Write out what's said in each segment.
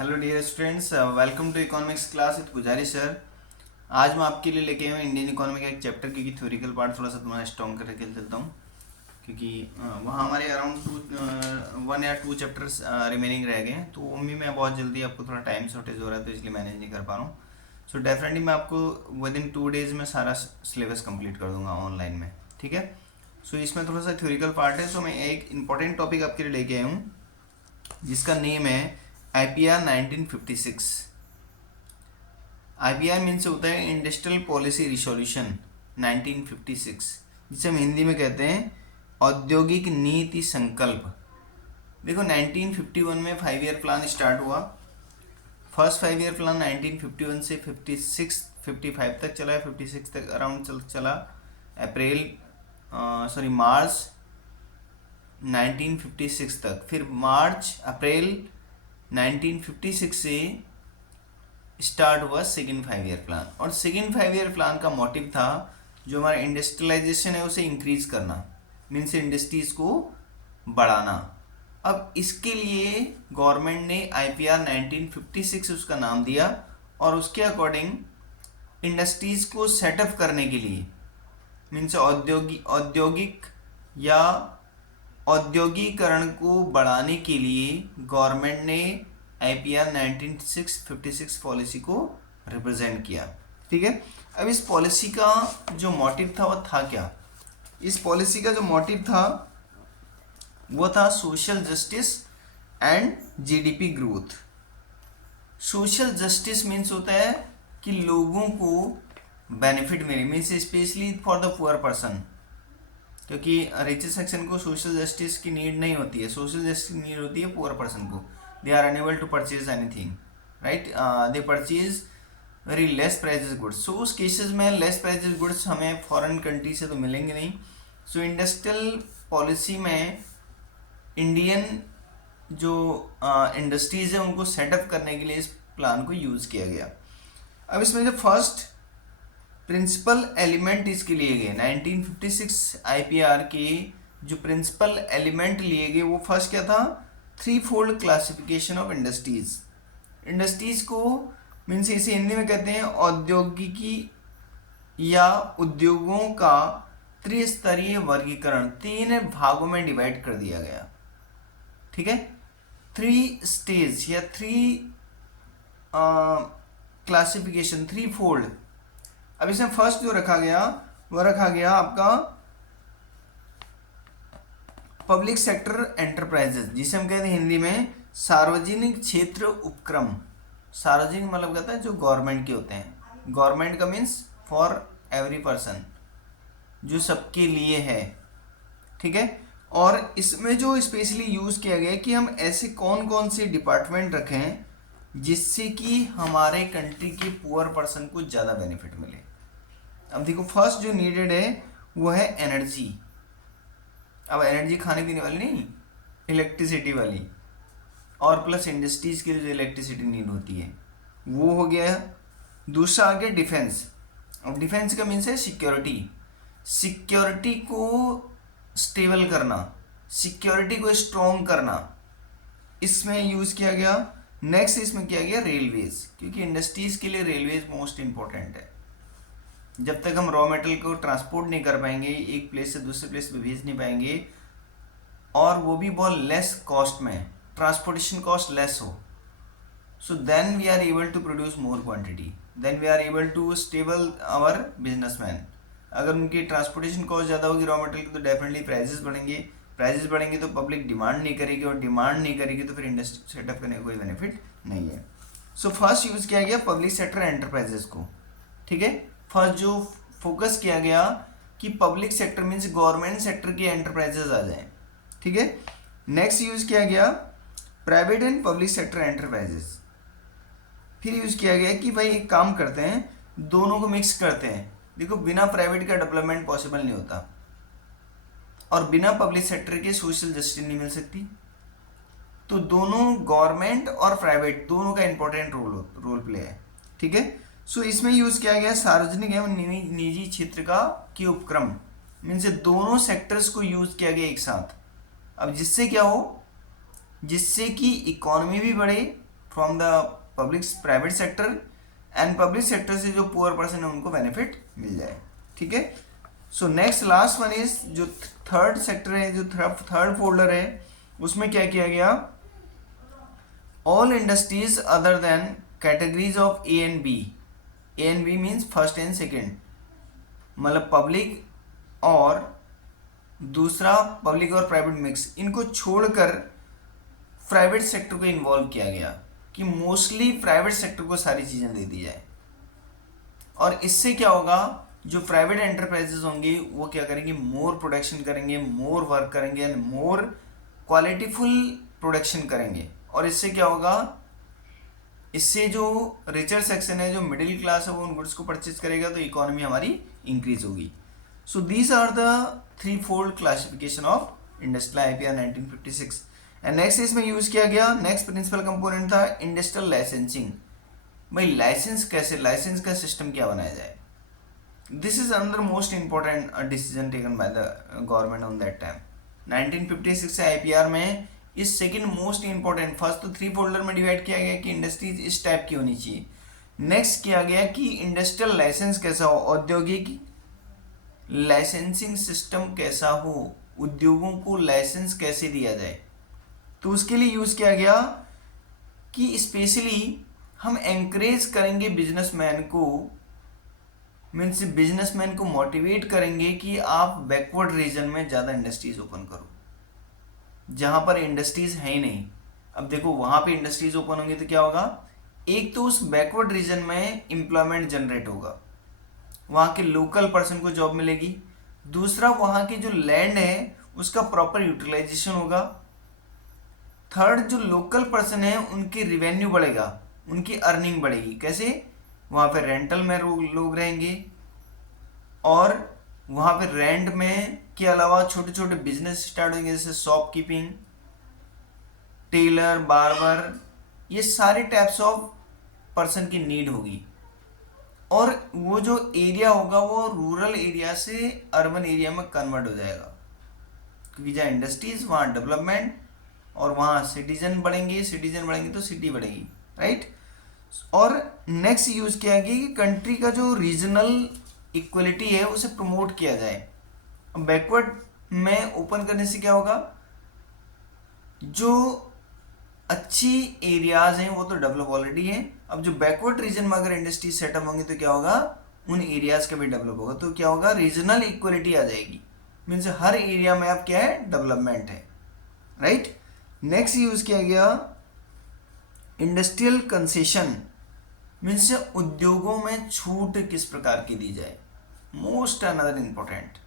Hello dear students, welcome to economics class with Pujari sir. आज मैं आपके लिए लेके आया हूँ इंडियन इकोनॉमी का एक चैप्टर, क्योंकि थ्योरिकल पार्ट थोड़ा सा तुम्हारा स्ट्रॉन्ग करके चलता हूँ, क्योंकि वहाँ हमारे अराउंड 1 या 2 चैप्टर्स रिमेनिंग रह गए हैं। तो उनमें मैं बहुत जल्दी, आपको थोड़ा टाइम शॉर्टेज हो रहा है तो इसलिए मैनेज नहीं कर पा रहा हूँ। सो डेफिनेटली मैं आपको विद इन 2 days में सारा सिलेबस कंप्लीट कर दूंगा ऑनलाइन में, ठीक है। सो इसमें थोड़ा सा थ्योरिकल पार्ट है। सो मैं एक इंपॉर्टेंट टॉपिक आपके लिए लेके आया हूँ जिसका नेम है IPR 1956। IPR मीन्स होता है इंडस्ट्रियल पॉलिसी रिसोल्यूशन 1956, जिसे हम हिंदी में कहते हैं औद्योगिक नीति संकल्प। देखो 1951 में 5 ईयर प्लान स्टार्ट हुआ। फर्स्ट 5 ईयर प्लान 1951 से 55 तक चला है, 56 तक अराउंड चला। मार्च 1956 तक। फिर मार्च अप्रैल 1956 से स्टार्ट हुआ सेकेंड 5 ईयर प्लान। और सेकेंड 5 ईयर प्लान का मोटिव था जो हमारा इंडस्ट्रियलाइजेशन है उसे इंक्रीज करना, मीन्स इंडस्ट्रीज को बढ़ाना। अब इसके लिए गवर्नमेंट ने IPR 1956 उसका नाम दिया, और उसके अकॉर्डिंग इंडस्ट्रीज को सेटअप करने के लिए, मीन्स औद्योगिक या औद्योगिकरण को बढ़ाने के लिए गवर्नमेंट ने IPR 1956 पॉलिसी को रिप्रेजेंट किया, ठीक है। अब इस पॉलिसी का जो मोटिव था वो था क्या? इस पॉलिसी का जो मोटिव था वो था social justice and GDP growth. Social justice means होता है कि लोगों को बेनिफिट मिले, means specially for the poor person, क्योंकि रिचेस्ट सेक्शन को सोशल जस्टिस की नीड नहीं होती है। सोशल जस्टिस की नीड होती है पुअर पर्सन को। They are unable to purchase anything, right. They purchase very less prices goods. So उस केसेस में लेस प्राइजेस गुड्स हमें फॉरेन कंट्री से तो मिलेंगे नहीं। सो इंडस्ट्रियल पॉलिसी में इंडियन जो इंडस्ट्रीज है उनको सेटअप करने के लिए इस प्लान को यूज़ किया गया। अब इसमें जो फर्स्ट प्रिंसिपल एलिमेंट इसके लिए गए 1956 IPR के जो प्रिंसिपल एलिमेंट लिए गए वो फर्स्ट क्या था? 3-fold classification of industries. Industries को मीन्स इसे हिंदी में कहते हैं औद्योगिकी या उद्योगों का त्रिस्तरीय वर्गीकरण। 3 भागों में डिवाइड कर दिया गया, ठीक है। 3 स्टेज या 3 क्लासिफिकेशन, 3-fold। अब इसमें फर्स्ट जो रखा गया वो रखा गया आपका पब्लिक सेक्टर एंटरप्राइजेस, जिसे हम कहते हैं हिंदी में सार्वजनिक क्षेत्र उपक्रम। सार्वजनिक मतलब कहता है जो गवर्नमेंट के होते हैं। गवर्नमेंट का मीन्स फॉर एवरी पर्सन, जो सबके लिए है, ठीक है। और इसमें जो स्पेशली यूज़ किया गया है कि हम ऐसे कौन कौन से डिपार्टमेंट रखें जिससे कि हमारे कंट्री के पुअर पर्सन को ज़्यादा बेनिफिट मिले। अब देखो फर्स्ट जो नीडेड है वो है एनर्जी। अब एनर्जी खाने पीने वाली नहीं, इलेक्ट्रिसिटी वाली, और प्लस इंडस्ट्रीज के लिए जो इलेक्ट्रिसिटी नीड होती है वो हो गया। दूसरा आ गया डिफेंस। अब डिफेंस का मीन्स है सिक्योरिटी। सिक्योरिटी को स्टेबल करना, सिक्योरिटी को स्ट्रॉन्ग करना, इसमें यूज़ किया गया। नेक्स्ट इसमें किया गया रेलवेज, क्योंकि इंडस्ट्रीज के लिए रेलवेज मोस्ट इंपॉर्टेंट है। जब तक हम रॉ मटेरियल को ट्रांसपोर्ट नहीं कर पाएंगे, एक प्लेस से दूसरे प्लेस पे भेज नहीं पाएंगे, और वो भी बहुत लेस कॉस्ट में, ट्रांसपोर्टेशन कॉस्ट लेस हो, so then we are able to produce more quantity, then we are able to stable our businessman. अगर उनकी ट्रांसपोर्टेशन कॉस्ट ज़्यादा होगी रॉ मटेरियल की तो डेफिनेटली प्राइजेस बढ़ेंगे, प्राइजेस बढ़ेंगे तो पब्लिक डिमांड नहीं करेगी, और डिमांड नहीं करेगी तो फिर इंडस्ट्री सेटअप करने का कोई बेनिफिट नहीं है। सो फर्स्ट यूज़ किया गया पब्लिक सेक्टर एंटरप्राइजेस को, ठीक है। फर्स्ट जो फोकस किया गया कि public sector means government sector की एंटरप्राइजेस आ जाएं, ठीक है। नेक्स्ट यूज़ किया गया private and public sector enterprises. फिर यूज़ किया गया कि भाई एक काम करते हैं, दोनों को मिक्स करते हैं। देखो बिना प्राइवेट का डेवलपमेंट पॉसिबल नहीं होता, और बिना पब्लिक सेक्टर के सोशल जस्टिस नहीं मिल सकती। तो दोनों गवर्नमेंट और प्राइवेट दोनों का इंपॉर्टेंट रोल प्ले है, ठीक है। सो इसमें यूज़ किया गया सार्वजनिक एवं निजी क्षेत्र का के उपक्रम, मीन्स दोनों सेक्टर्स को यूज़ किया गया एक साथ। अब जिससे क्या हो, जिससे कि इकोनॉमी भी बढ़े from the public private sector, and public sector से जो पुअर पर्सन है उनको बेनिफिट मिल जाए, ठीक है। So next last one is जो थर्ड सेक्टर है, जो थर्ड फोल्डर है, उसमें क्या किया गया, all industries other than categories of A and B, A and B means first and second, मतलब पब्लिक और दूसरा पब्लिक और प्राइवेट मिक्स, इनको छोड़कर प्राइवेट सेक्टर को इन्वॉल्व किया गया कि मोस्टली प्राइवेट सेक्टर को सारी चीज़ें दे दी जाए। और इससे क्या होगा, जो प्राइवेट एंटरप्राइजेस होंगे वो क्या करेंगे, मोर प्रोडक्शन करेंगे, मोर वर्क करेंगे एंड मोर क्वालिटीफुल प्रोडक्शन करेंगे। और इससे क्या होगा, इससे जो रिचर सेक्शन है, जो मिडिल क्लास है, वो उन गुड्स को परचेज करेगा, तो इकोनॉमी हमारी इंक्रीज होगी। So these are the three fold classification of industrial IPR 1956। And next इसमें यूज़ किया गया, नेक्स्ट प्रिंसिपल कंपोनेंट था इंडस्ट्रियल लाइसेंसिंग। भाई लाइसेंस कैसे, लाइसेंस का सिस्टम क्या बनाया जाए, this is another most important decision taken by the government on that time. 1956 से आईपीआर में इस सेकंड मोस्ट इंपॉर्टेंट, फर्स्ट तो थ्री फोल्डर में डिवाइड किया गया कि इंडस्ट्रीज इस टाइप की होनी चाहिए। नेक्स्ट किया गया कि इंडस्ट्रियल लाइसेंस कैसा हो, औद्योगिक लाइसेंसिंग सिस्टम कैसा हो, उद्योगों को लाइसेंस कैसे दिया जाए। तो उसके लिए यूज़ किया गया कि स्पेशली हम एंकरेज करेंगे बिजनेसमैन को, मीन्स बिजनेसमैन को मोटिवेट करेंगे कि आप बैकवर्ड रीजन में ज़्यादा इंडस्ट्रीज ओपन करो, जहाँ पर इंडस्ट्रीज है ही नहीं। अब देखो वहाँ पे इंडस्ट्रीज ओपन होंगी तो क्या होगा, एक तो उस बैकवर्ड रीजन में एम्प्लॉयमेंट जनरेट होगा, वहाँ के लोकल पर्सन को जॉब मिलेगी, दूसरा वहाँ की जो लैंड है उसका प्रॉपर यूटिलाइजेशन होगा, थर्ड जो लोकल पर्सन है उनकी रिवेन्यू बढ़ेगा, उनकी अर्निंग बढ़ेगी। कैसे, वहाँ पे रेंटल में लोग रहेंगे, और वहाँ पे रेंट में के अलावा छोटे छोटे बिजनेस स्टार्ट होंगे, जैसे शॉपकीपिंग, टेलर, बार्बर, ये सारे टाइप्स ऑफ पर्सन की नीड होगी। और वो जो एरिया होगा वो रूरल एरिया से अर्बन एरिया में कन्वर्ट हो जाएगा, क्योंकि जहाँ इंडस्ट्रीज वहाँ डेवलपमेंट, और वहाँ सिटीजन बढ़ेंगे, सिटीजन बढ़ेंगे तो सिटी बढ़ेगी, राइट। और नेक्स्ट यूज़ किया गया कि कंट्री का जो रीजनल इक्वलिटी है उसे प्रमोट किया जाए। अब बैकवर्ड में ओपन करने से क्या होगा, जो अच्छी एरियाज हैं वो तो डेवलप ऑलरेडी हैं, अब जो बैकवर्ड रीजन में अगर इंडस्ट्री सेटअप होंगी तो क्या होगा, उन एरियाज का भी डेवलप होगा, तो क्या होगा, रीजनल इक्वलिटी आ जाएगी, मीन्स हर एरिया में अब क्या है, डेवलपमेंट है, राइट। नेक्स्ट यूज किया गया इंडस्ट्रियल कंसेशन, मीन्स उद्योगों में छूट किस प्रकार की दी जाए। मोस्ट अनदर इम्पोर्टेंट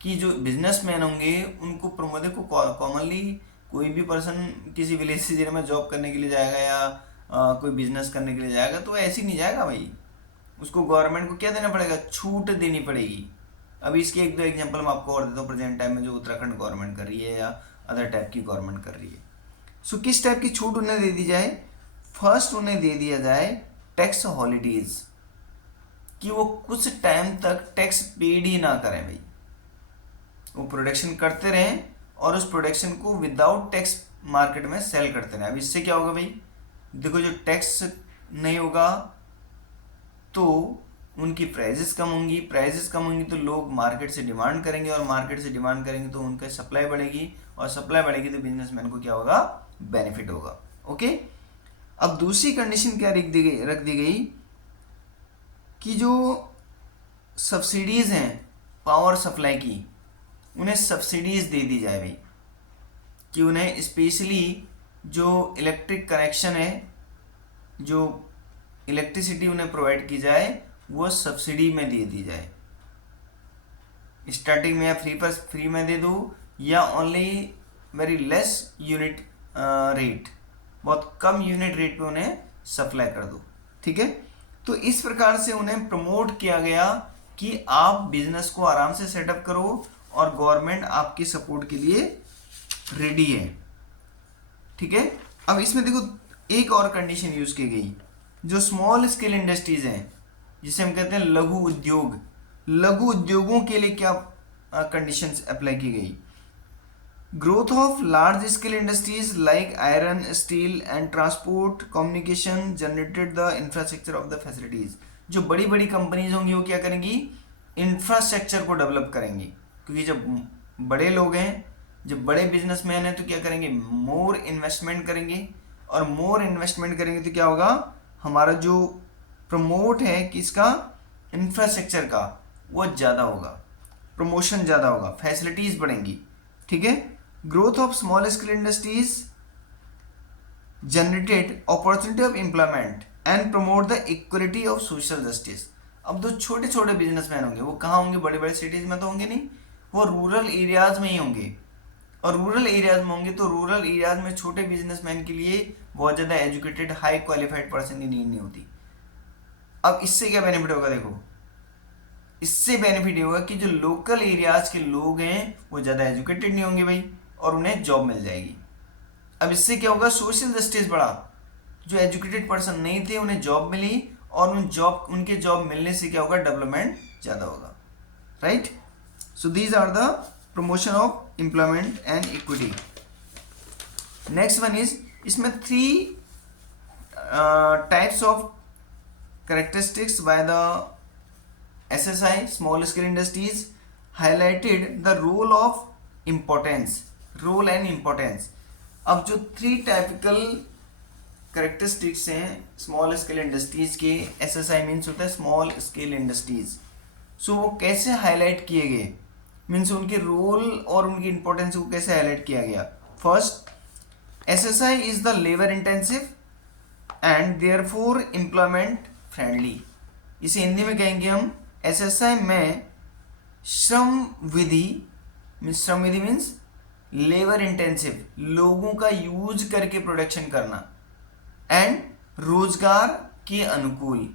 कि जो बिजनेसमैन होंगे उनको प्रमोद को कॉमनली कोई भी पर्सन किसी विलेज से जिले में जॉब करने के लिए जाएगा या कोई बिजनेस करने के लिए जाएगा तो ऐसे ही नहीं जाएगा भाई, उसको गवर्नमेंट को क्या देना पड़ेगा, छूट देनी पड़ेगी। अभी इसके एक दो एग्जांपल मैं आपको और देता हूँ प्रेजेंट टाइम में जो उत्तराखंड गवर्नमेंट कर रही है या अदर टाइप की गवर्नमेंट कर रही है। सो किस टाइप की छूट उन्हें दे दी जाए, फर्स्ट उन्हें दे दिया जाए टैक्स हॉलीडेज, कि वो कुछ टाइम तक टैक्स पेड ही ना करें भाई, वो प्रोडक्शन करते रहें और उस प्रोडक्शन को विदाउट टैक्स मार्केट में सेल करते रहें। अब इससे क्या होगा भाई, देखो जो टैक्स नहीं होगा तो उनकी प्राइजेस कम होंगी, प्राइजेस कम होंगी तो लोग मार्केट से डिमांड करेंगे, और मार्केट से डिमांड करेंगे तो उनका सप्लाई बढ़ेगी, और सप्लाई बढ़ेगी तो बिजनेसमैन को क्या होगा, बेनिफिट होगा। ओके, अब दूसरी कंडीशन क्या रख दी गई कि जो सब्सिडीज हैं पावर सप्लाई की, उन्हें सब्सिडीज दे दी जाए भाई, कि उन्हें स्पेशली जो इलेक्ट्रिक कनेक्शन है, जो इलेक्ट्रिसिटी उन्हें प्रोवाइड की जाए वो सब्सिडी में दे दी जाए। स्टार्टिंग में या फ्री में दे दो, या only very less unit rate, बहुत कम यूनिट रेट पे उन्हें सप्लाई कर दो, ठीक है। तो इस प्रकार से उन्हें प्रमोट किया गया कि आप बिजनेस को आराम से सेटअप करो और गवर्नमेंट आपकी सपोर्ट के लिए रेडी है, ठीक है। अब इसमें देखो एक और कंडीशन यूज की गई, जो स्मॉल स्केल इंडस्ट्रीज हैं जिसे हम कहते हैं लघु उद्योग, लघु उद्योगों के लिए क्या कंडीशंस अप्लाई की गई। Growth of large scale industries like iron, steel and transport, communication generated the infrastructure of the facilities. जो बड़ी बड़ी कंपनीज होंगी वो क्या करेंगी, इंफ्रास्ट्रक्चर को डेवलप करेंगी, क्योंकि जब बड़े लोग हैं, जब बड़े बिजनेसमैन हैं तो क्या करेंगे, मोर इन्वेस्टमेंट करेंगे, और मोर इन्वेस्टमेंट करेंगे तो क्या होगा, हमारा जो प्रमोट है किसका, इंफ्रास्ट्रक्चर का, वो ज़्यादा होगा, प्रमोशन ज़्यादा होगा, फैसिलिटीज़ बढ़ेंगी। ठीक है। Growth of small scale industries generated opportunity of employment and promote the equality of social justice. अब जो छोटे छोटे बिजनेसमैन होंगे वो कहाँ होंगे, बड़े बड़े सिटीज़ में तो होंगे नहीं, वो रूरल एरियाज में ही होंगे, और रूरल एरियाज में होंगे तो रूरल एरियाज में छोटे बिजनेसमैन के लिए बहुत ज़्यादा एजुकेटेड हाई क्वालिफाइड पर्सन की नीड नहीं होती। अब इससे क्या बेनिफिट होगा, देखो इससे बेनिफिट ये होगा कि जो लोकल एरियाज के लोग हैं वो ज़्यादा एजुकेटेड नहीं होंगे भाई, और उन्हें जॉब मिल जाएगी। अब इससे क्या होगा, सोशल जस्टिस बढ़ा, जो एजुकेटेड पर्सन नहीं थे उन्हें जॉब मिली, और उनके जॉब मिलने से क्या होगा, डेवलपमेंट ज़्यादा होगा। Right. So these are the promotion of employment and equity. Next one is, इसमें 3 types of characteristics by the SSI small scale industries highlighted the role of importance, role and importance। अब जो 3 typical characteristics हैं small scale industries के, SSI means होता है small scale industries, सो वो कैसे highlight किए गए, मीन्स उनके रोल और उनकी इंपॉर्टेंस को कैसे हाईलाइट किया गया। First, SSI is the labour intensive and therefore employment friendly. इसे हिंदी में कहेंगे हम, SSI में श्रम विधि मीन्स लेबर इंटेंसिव, लोगों का यूज करके प्रोडक्शन करना, एंड रोजगार के अनुकूल।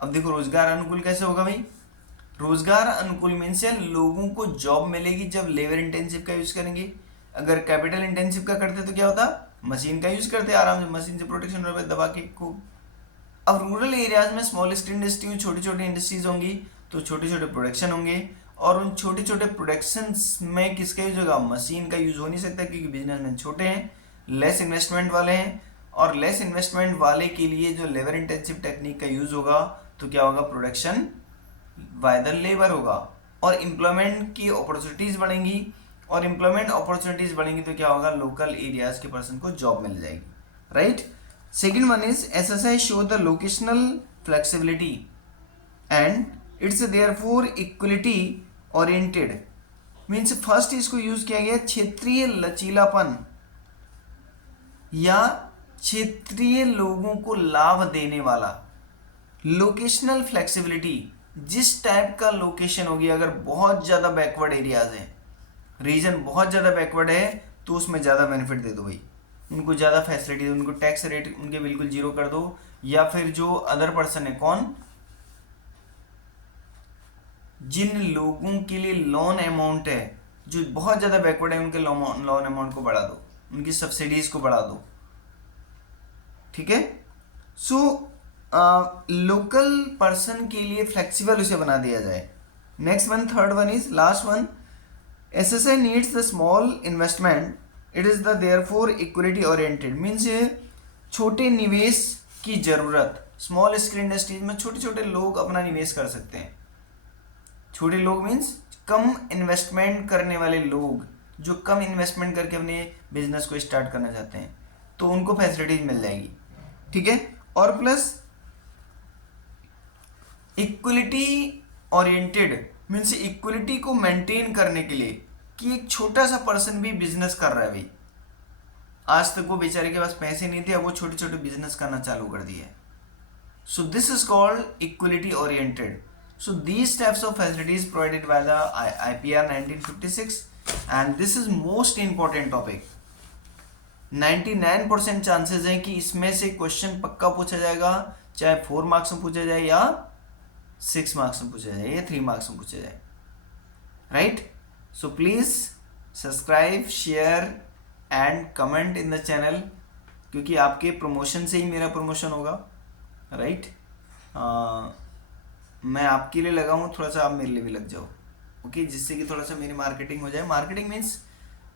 अब देखो रोजगार अनुकूल कैसे होगा भाई, रोजगार अनुकूल मीन्स लोगों को जॉब मिलेगी जब लेबर इंटेंसिव का यूज करेंगे। अगर कैपिटल इंटेंसिव का करते तो क्या होता, मशीन का यूज करते, आराम से मशीन से प्रोडक्शन हो दबा के खूब। अब रूरल एरियाज में स्मॉल स्केल इंडस्ट्री में छोटी छोटी इंडस्ट्रीज होंगी तो छोटे छोटे प्रोडक्शन होंगे, और उन छोटे छोटे प्रोडक्शन में किसका यूज होगा, मशीन का यूज हो नहीं सकता, क्योंकि बिजनेसमैन छोटे हैं, लेस इन्वेस्टमेंट वाले हैं, और लेस इन्वेस्टमेंट वाले के लिए जो लेबर इंटेंसिव टेक्निक का यूज होगा तो क्या होगा, प्रोडक्शन बाय द लेबर होगा, और एम्प्लॉयमेंट की अपॉर्चुनिटीज बढ़ेंगी, और एम्प्लॉयमेंट अपॉर्चुनिटीज बढ़ेंगी तो क्या होगा, लोकल एरियाज के पर्सन को जॉब मिल जाएगी। Right. Second one is SSI show the locational flexibility and it's therefore equality oriented। Means first इसको यूज किया गया क्षेत्रीय लचीलापन या क्षेत्रीय लोगों को लाभ देने वाला। लोकेशनल फ्लेक्सिबिलिटी, जिस टाइप का लोकेशन होगी, अगर बहुत ज़्यादा बैकवर्ड एरियाज हैं, रीजन बहुत ज़्यादा बैकवर्ड है तो उसमें ज़्यादा बेनिफिट दे दो भाई, उनको ज़्यादा फैसिलिटी दो, उनको टैक्स रेट उनके बिल्कुल जीरो कर दो, या फिर जो अदर पर्सन है, कौन, जिन लोगों के लिए लोन अमाउंट है जो बहुत ज़्यादा बैकवर्ड है, उनके लोन अमाउंट को बढ़ा दो, उनकी सब्सिडीज को बढ़ा दो। ठीक है। सो लोकल पर्सन के लिए फ्लेक्सिबल उसे बना दिया जाए। Next one, third one is last one, SSI needs the small investment, it is the therefore equity oriented. Means छोटे निवेश की ज़रूरत, स्मॉल स्केल इंडस्ट्रीज में छोटे छोटे लोग अपना निवेश कर सकते हैं। छोटे लोग मीन्स कम इन्वेस्टमेंट करने वाले लोग, जो कम इन्वेस्टमेंट करके अपने बिजनेस को स्टार्ट करना चाहते हैं, तो उनको फैसिलिटीज मिल जाएगी। ठीक है। और plus equality oriented means equality को मेंटेन करने के लिए कि एक छोटा सा पर्सन भी बिजनेस कर रहा है भाई, आज तक वो बेचारे के पास पैसे नहीं थे, अब वो छोटे छोटे बिजनेस करना चालू कर दिया है। So this is called equality oriented. So these types of facilities provided by the IPR 1956 and this is most important topic. 99% chances है कि इसमें से क्वेश्चन पक्का पूछा जाएगा, चाहे 4 मार्क्स में पूछा जाए या 6 मार्क्स में पूछा जाए या 3 मार्क्स में पूछा जाए। Right. So please subscribe, share and comment in the channel, क्योंकि आपके प्रमोशन से ही मेरा प्रमोशन होगा। राइट। मैं आपके लिए लगा हूँ, थोड़ा सा आप मेरे लिए भी लग जाओ, ओके, जिससे कि थोड़ा सा मेरी मार्केटिंग हो जाए। Marketing means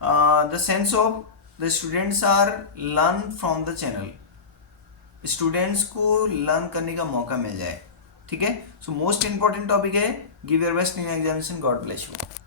the sense of the students are learn from the channel, students को लर्न करने का मौका मिल जाए, ठीक है। सो मोस्ट इंपॉर्टेंट टॉपिक है, give your best in examination, God bless you.